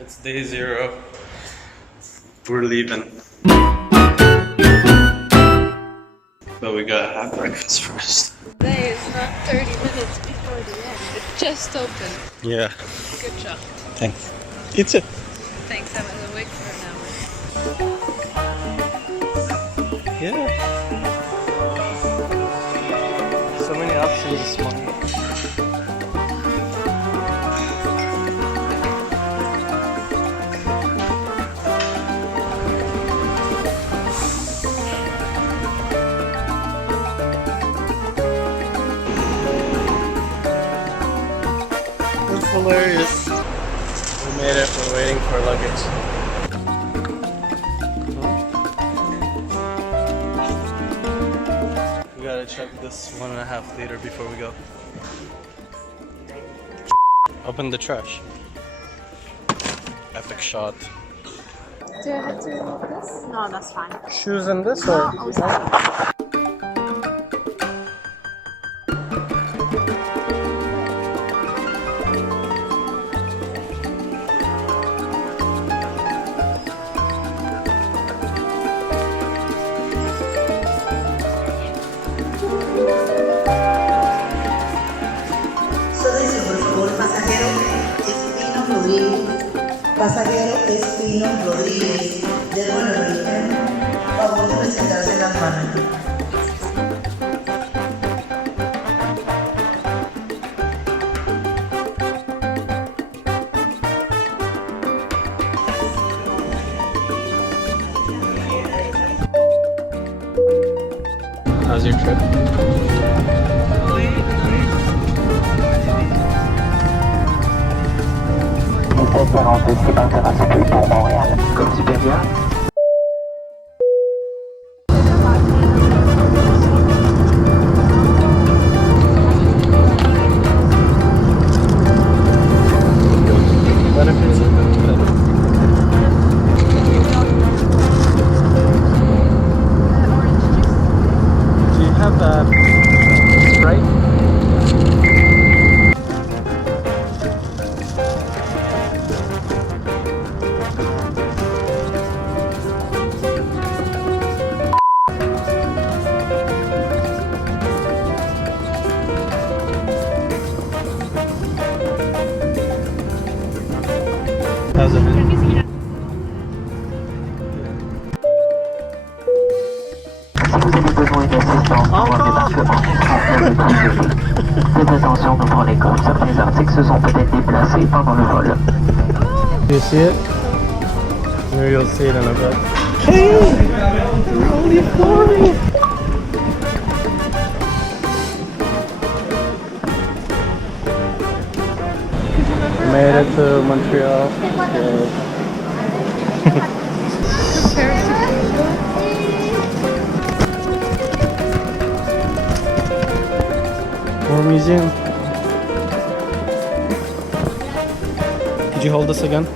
It's day 0. We're leaving. But we gotta have breakfast first. Today is not 30 minutes before the end. It just opened. Yeah. Good job. Thanks. You too. Thanks, I was awake for an hour. Yeah. So many options this morning. It's hilarious. We made it. We're waiting for luggage. We gotta check this 1.5 liter before we go. Open the trash. Epic shot. Do I have to remove this? No, that's fine. Shoes in this or? Oh, sorry. Pasajero Espino Rodríguez, de buen origen, favor de presentarse en las manos. How's your trip? Skip international pour Montréal. Comme supérieur. Do you have Sprite? How's it? Si vous avez besoin d'assistance pour un débarquement, faites attention devant l'école. Certains articles se sont peut-être déplacés pendant le vol. Do you see it? Maybe you'll see it in a bit. Hey! We're only flying! Made it to Montreal. More museum. Could you hold this again?